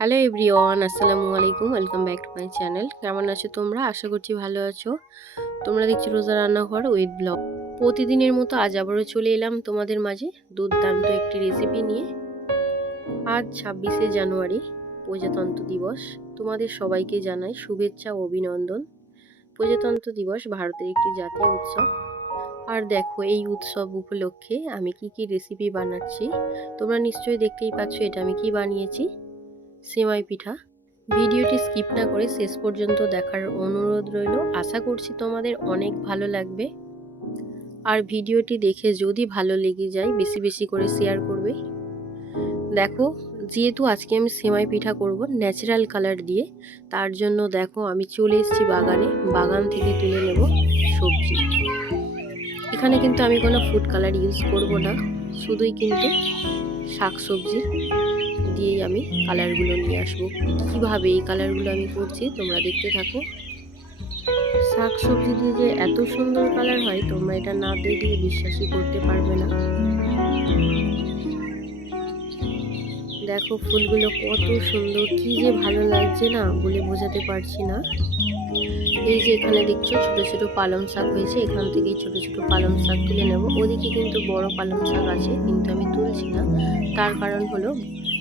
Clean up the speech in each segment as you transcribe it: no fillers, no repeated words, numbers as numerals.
Hello everyone, আসসালামু আলাইকুম। Welcome back to my channel. কেমন আছো তোমরা? আশা করছি ভালো আছো। তোমরা দেখছি রোজা রান্নাঘর উইথ ব্লগ। প্রতিদিনের মতো আজ আবারও চলে এলাম তোমাদের মাঝে দুর্দান্ত একটি রেসিপি নিয়ে। আজ 26শে জানুয়ারি, প্রজাতন্ত্র দিবস। তোমাদের সবাইকে জানাই শুভেচ্ছা ও অভিনন্দন। প্রজাতন্ত্র দিবস ভারতের একটি জাতীয় উৎসব। আর দেখো, এই উৎসব উপলক্ষে আমি কি রেসিপি বানাচ্ছি তোমরা নিশ্চয়ই দেখতেই পাচ্ছ। এটা আমি কি বানিয়েছি, সেমাই পিঠা। ভিডিওটি স্কিপ না করে শেষ পর্যন্ত দেখার অনুরোধ রইল। আশা করছি তোমাদের অনেক ভালো লাগবে। আর ভিডিওটি দেখে যদি ভালো লেগে যায় বেশি বেশি করে শেয়ার করবে। দেখো, যেহেতু আজকে আমি সেমাই পিঠা করব ন্যাচারাল কালার দিয়ে, তার জন্য দেখো আমি চলে এসেছি বাগানে। বাগান থেকে তুলে নেব সবজি। এখানে কিন্তু আমি কোনো ফুড কালার ইউজ করব না, শুধুই কিন্তু শাক সবজি দিয়েই আমি কালারগুলো নিয়ে আসবো। কিভাবে এই কালারগুলো আমি করছি তোমরা দেখতে থাকো। শাক সবজি দিয়ে যে এত সুন্দর কালার হয় তোমরা এটা না দেখলে বিশ্বাসই করতে পারবে না। দেখো ফুলগুলো কত সুন্দর, কি যে ভালো লাগছে না বলে বোঝাতে পারছি না। এই যে এখানে দেখছো ছোট ছোট পালং শাক হয়েছে, এখান থেকে ছোট ছোট পালং শাক তুলে নেব। ওদিকে কিন্তু বড় পালং শাক আছে, কিন্তু আমি তুলছি না। তার কারণ হলো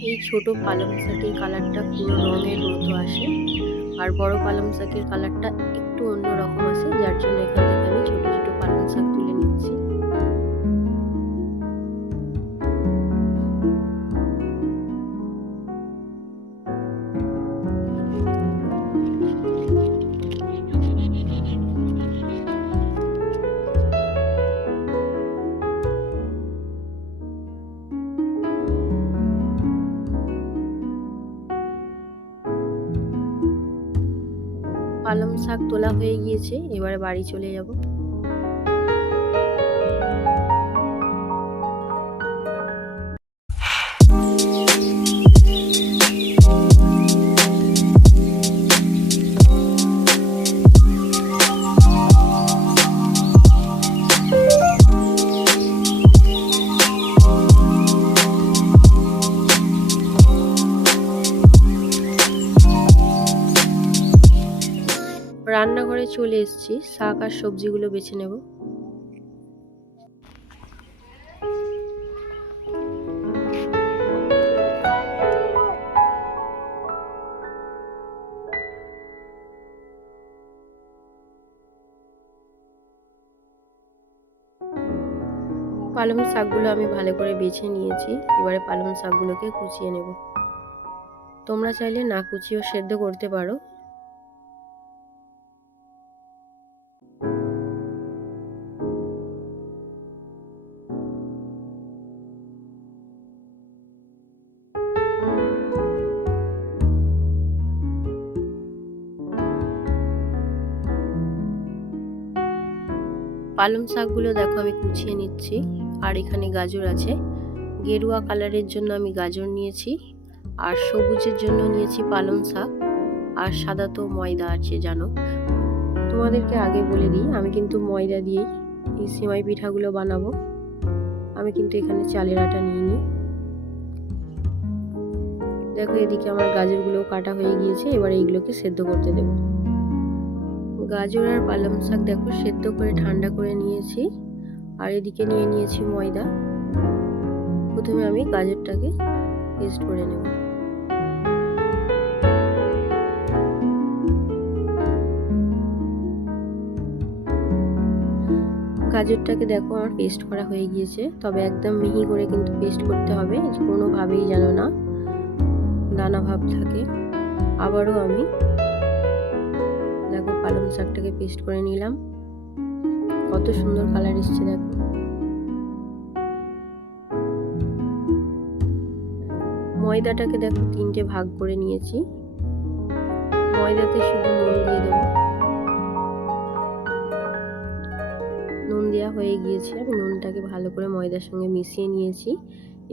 এই ছোট পালং শাকের কালারটা পুরো রঙের মতো আসে, আর বড় পালং শাকের কালারটা একটু অন্যরকম আসে, যার জন্য এখান থেকে আমি ছোট ছোট পালং শাক তুলে নিচ্ছি। পালং শাক তোলা হয়ে গিয়েছে, এবারে বাড়ি চলে যাব। রান্নাঘরে চলে এসেছি, শাক আর সবজিগুলো বেছে নেব। পালং শাকগুলো আমি ভালো করে বেছে নিয়েছি, এবারে পালং শাকগুলোকে কুচিয়ে নেব। তোমরা চাইলে না কুচিয়েও সেদ্ধ করতে পারো। পালং শাকগুলো দেখো আমি কুচিয়ে নিচ্ছি। আর এখানে গাজর আছে, গেরুয়া কালারের জন্য আমি গাজর নিয়েছি, আর সবুজের জন্য নিয়েছি পালং শাক। আর সাদা তো ময়দা আছে জানো। তোমাদেরকে আগে বলে দিই, আমি কিন্তু ময়দা দিয়েই এই সেমাই পিঠাগুলো বানাবো। আমি কিন্তু এখানে চালের আটা নিইনি। দেখো এদিকে আমার গাজরগুলো কাটা হয়ে গিয়েছে, এবার এইগুলোকে সেদ্ধ করতে দেবো। গাজর আর পালং শাক দেখো সেদ্ধ করে ঠান্ডা করে নিয়েছি। আর এদিকে নিয়ে নিয়েছি ময়দা। প্রথমে আমি গাজরটাকে পেস্ট করে নেব। গাজরটাকে দেখো আমার পেস্ট করা হয়ে গিয়েছে, তবে একদম মিহি করে কিন্তু পেস্ট করতে হবে, কোনোভাবেই যেন না দানা ভাব থাকে। আবারও আমি দেখো পালং শাকটাকে পেস্ট করে নিলাম। কত সুন্দর কালার এসছে দেখো। ময়দাটাকে দেখো 3টে ভাগ করে নিয়েছি। ময়দাতে শুধু নুন দিয়ে দেবো। নুন দেওয়া হয়ে গিয়েছে, আমি নুনটাকে ভালো করে ময়দার সঙ্গে মিশিয়ে নিয়েছি।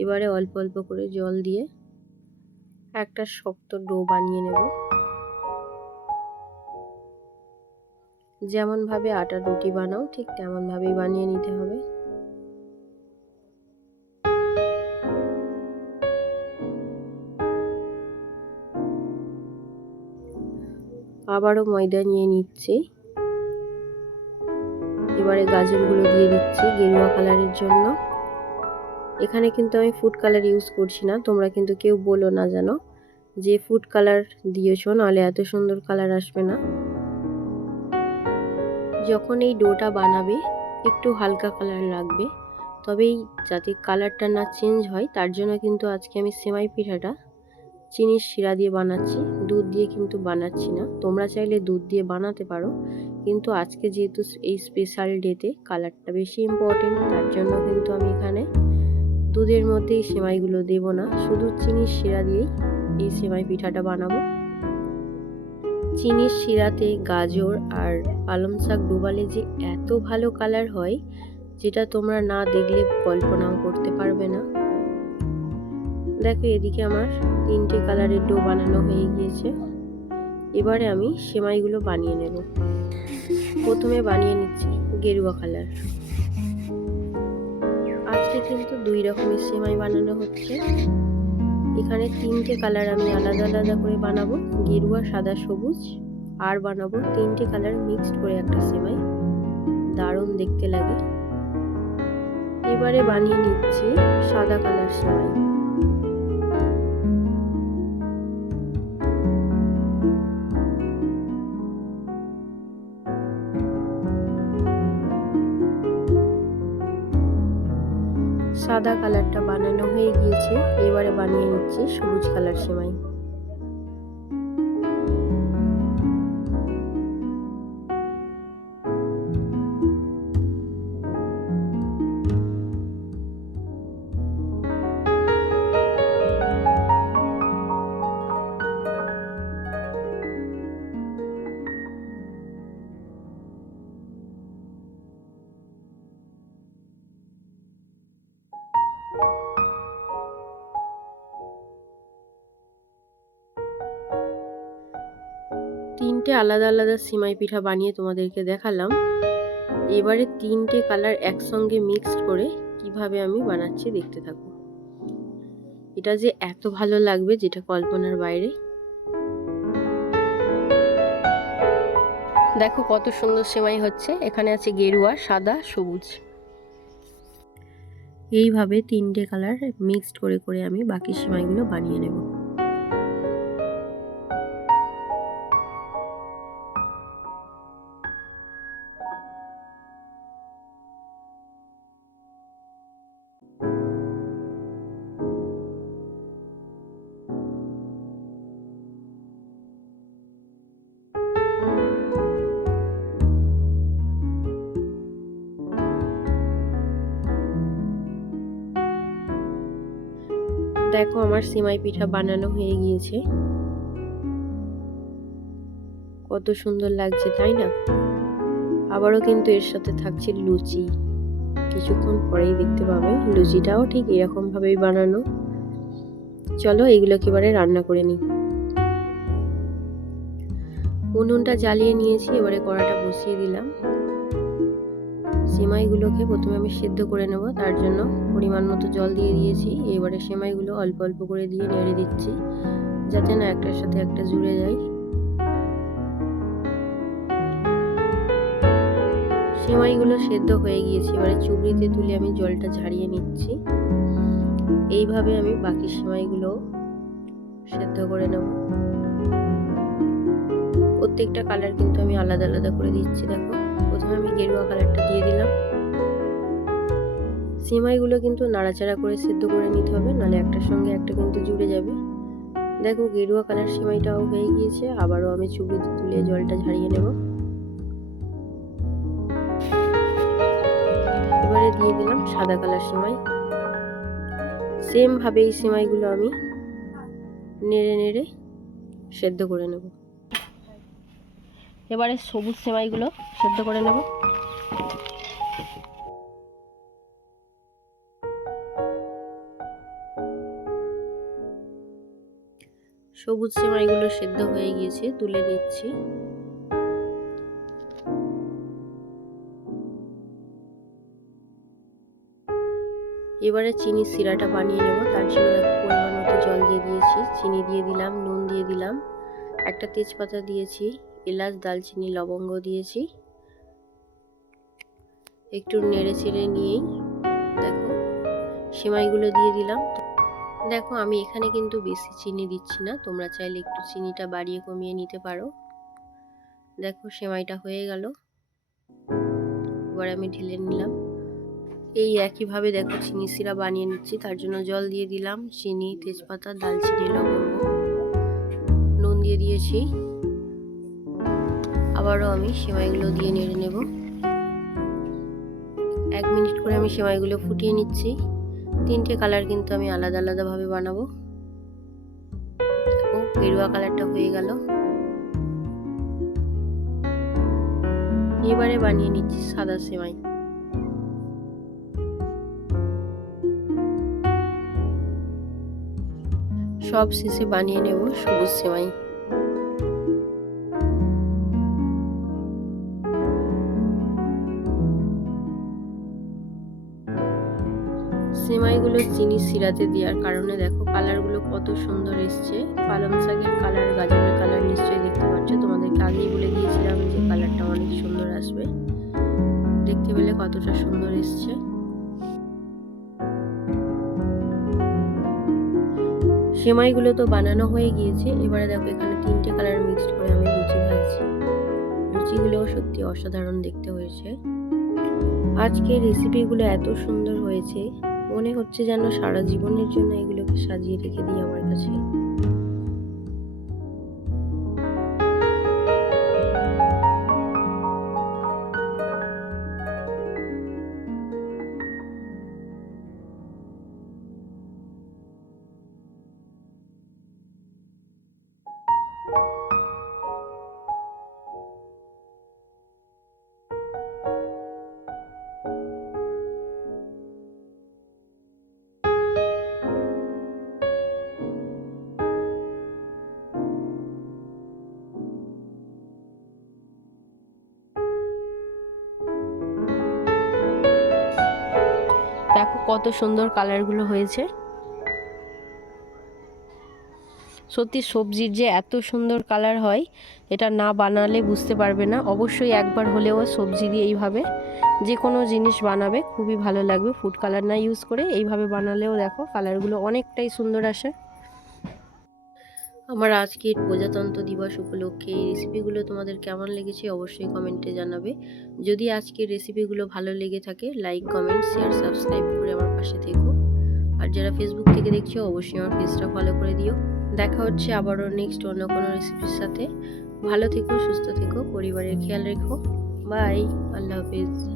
এবারে অল্প অল্প করে জল দিয়ে একটা শক্ত ডো বানিয়ে নেব। যেমন ভাবে আটা রুটি বানাও ঠিক তেমন ভাবেই বানিয়ে নিতে হবে। আবারও ময়দা নিয়ে নিচ্ছি। এবারে গাজরগুলো দিয়ে দিচ্ছি গেরুয়া কালারের জন্য। এখানে কিন্তু আমি ফুড কালার ইউজ করছি না, তোমরা কিন্তু কেউ বলো না যেন যে ফুড কালার দিয়েছো, নাহলে এত সুন্দর কালার আসবে না। যখন এই ডোটা বানাবে একটু হালকা কালার লাগবে, তবেই যাতে কালারটা না চেঞ্জ হয় তার জন্য কিন্তু আজকে আমি সেমাই পিঠাটা চিনির শিরা দিয়ে বানাচ্ছি, দুধ দিয়ে কিন্তু বানাচ্ছি না। তোমরা চাইলে দুধ দিয়ে বানাতে পারো, কিন্তু আজকে যেহেতু এই স্পেশাল ডেতে কালারটা বেশি ইম্পর্টেন্ট, তার জন্য কিন্তু আমি এখানে দুধের মধ্যে এই সেমাইগুলো দেব না, শুধু চিনির শিরা দিয়েই এই সেমাই পিঠাটা বানাবো। চিনির শিরাতে গাজর আর পালং শাক ডোবালে যে এত ভালো কালার হয়, যেটা তোমরা না দেখলে কল্পনাও করতে পারবে না। দেখো এদিকে আমার 3টে কালারের ডো বানানো হয়ে গিয়েছে। এবারে আমি সেমাইগুলো বানিয়ে নেব। প্রথমে বানিয়ে নিচ্ছি গেরুয়া কালার। আজকে কিন্তু 2 রকমের সেমাই বানানো হচ্ছে। এখানে 3টে কালার আমি আলাদা আলাদা করে বানাবো, গেরুয়া, সাদা, সবুজ, আর বানাবো 3টে কালার মিক্সড করে একটা সেমাই, দারুণ দেখতে লাগে। এবারে বানিয়ে নিচ্ছি সাদা কালার সেমাই। সাদা কালারটা বানানো হয়ে গিয়েছে, এবারে বানিয়ে নিচ্ছি সবুজ কালার সেমাই। তিনটে আলাদা আলাদা সিমাই পিঠা বানিয়ে তোমাদেরকে দেখালাম। এবারে 3টে কালার একসঙ্গে মিক্সড করে কিভাবে আমি বানাচ্ছি দেখতে থাকো। এটা যে এত ভালো লাগবে যেটা কল্পনার বাইরে। দেখো কত সুন্দর সেমাই হচ্ছে। এখানে আছে গেরুয়া, সাদা, সবুজ। এইভাবে 3টে কালার মিক্সড করে করে আমি বাকি সেমাইগুলো বানিয়ে নেব। দেখো আমার সিমাই পিঠা বানানো হয়ে গিয়েছে, কত সুন্দর লাগছে তাই না? আবারও কিন্তু এর সাথে থাকছে লুচি, কিছুক্ষণ পরেই দেখতে পাবে লুচিটাও ঠিক এরকম ভাবেই বানানো। চলো এগুলোকে এবারে রান্না করে নিই। উনুনটা জ্বালিয়ে নিয়েছি, এবারে কড়াটা বসিয়ে দিলাম। সেমাইগুলোকে প্রথমে আমি সেদ্ধ করে নেব, তার জন্য পরিমাণ মতো জল দিয়ে দিয়েছি। এবারে সেমাইগুলো অল্প অল্প করে দিয়ে নেড়ে দিচ্ছি, যাতে না একটার সাথে একটা জুড়ে যায়। সেমাইগুলো সেদ্ধ হয়ে গিয়েছে, এবারে চুবড়িতে তুলে আমি জলটা ঝারিয়ে নিচ্ছি। এইভাবে আমি বাকি সেমাইগুলো সেদ্ধ করে নেব। প্রত্যেকটা কালার কিন্তু আমি আলাদা আলাদা করে দিচ্ছি। দেখো প্রথমে আমি গেরুয়া কালারটা দিয়ে দিলাম। সেমাইগুলো কিন্তু নাড়াচাড়া করে সেদ্ধ করে নিতে হবে, নাহলে একটার সঙ্গে একটা কিন্তু জুড়ে যাবে। দেখো গেরুয়া কালার সেমাইটাও হয়ে গিয়েছে, আবারও আমি চুবড়িতে তুলে জলটা ঝারিয়ে নেব। এবারে দিয়ে দিলাম সাদা কালার সেমাই। সেম ভাবে এই সেমাইগুলো আমি নেড়ে নেড়ে সেদ্ধ করে নেব। এবারে সবুজ সেমাইগুলো সেদ্ধ করে নেব। সবুজ সেমাইগুলো সেদ্ধ হয়ে গিয়েছে, তুলে নিচ্ছি। এবারে চিনির শিরাটা বানিয়ে নেব, তার জন্য পরিমাণ মতো জল দিয়ে দিয়েছি, চিনি দিয়ে দিলাম, নুন দিয়ে দিলাম, একটা তেজপাতা দিয়েছি, এলাচ, দালচিনি, লবঙ্গ দিয়েছি। একটু নেড়ে চেড়ে নিয়েই দেখো সেমাইগুলো দিয়ে দিলাম। দেখো আমি এখানে কিন্তু বেশি চিনি দিচ্ছি না, তোমরা চাইলে একটু চিনিটা বাড়িয়ে কমিয়ে নিতে পারো। দেখো সেমাইটা হয়ে গেল, এবার আমি ঢেলে নিলাম। এই একইভাবে দেখো চিনি সিরা বানিয়ে নিচ্ছি, তার জন্য জল দিয়ে দিলাম, চিনি, তেজপাতা, দালচিনি, লবঙ্গ, নুন দিয়ে দিয়েছি। আবারও আমি সেমাইগুলো দিয়ে নেড়ে নেব। 1 মিনিট করে আমি সেমাইগুলো ফুটিয়ে নিচ্ছি। 3টে কালার কিন্তু আমি আলাদা আলাদা ভাবে বানাবো। দেখো গেরুয়া কালারটা হয়ে গেল। এবারে বানিয়ে নিচ্ছি সাদা সেমাই। সব শেষে বানিয়ে নেব সবুজ সেমাই। সেমাইগুলো চিনি সিরাতে দেওয়ার কারণে দেখো কালারগুলো কত সুন্দর এসছে। পালং শাকের কালার, গাজরের কালার নিশ্চয়ই দেখতে পাচ্ছ। তোমাদেরকে আগেই বলে দিয়েছিলাম যে কালারটা অনেক সুন্দর আসবে। দেখতে পেলে কতটা সুন্দর এসছে। সেমাইগুলো তো বানানো হয়ে গিয়েছে। এবারে দেখো এখানে 3টে কালার মিক্সড করে আমি লুচি ভাজছি। লুচিগুলোও সত্যি অসাধারণ দেখতে হয়েছে। আজকের রেসিপিগুলো এত সুন্দর হয়েছে, মনে হচ্ছে যেন সারা জীবনের জন্য এগুলোকে সাজিয়ে রেখে দিই আমার কাছে। দেখো কত সুন্দর কালারগুলো হয়েছে। সত্যি সবজির যে এত সুন্দর কালার হয় এটা না বানালে বুঝতে পারবে না। অবশ্যই একবার হলেও সবজি দিয়ে এইভাবে যে কোনো জিনিস বানাবে, খুবই ভালো লাগবে। ফুড কালার না ইউজ করে এইভাবে বানালেও দেখো কালারগুলো অনেকটাই সুন্দর আসে। আমার আজকের প্রজাতন্ত্র দিবস উপলক্ষে এই রেসিপিগুলো তোমাদের কেমন লেগেছে অবশ্যই কমেন্টে জানাবে। যদি আজকের রেসিপিগুলো ভালো লেগে থাকে লাইক, কমেন্ট, শেয়ার, সাবস্ক্রাইব করে আমার পাশে থেকো। আর যারা ফেসবুক থেকে দেখছো অবশ্যই আমার পেজটা ফলো করে দিও। দেখা হচ্ছে আবারও নেক্সট অন্য কোনো রেসিপির সাথে। ভালো থেকো, সুস্থ থেকো, পরিবারের খেয়াল রেখো। বাই, আল্লাহ হাফেজ।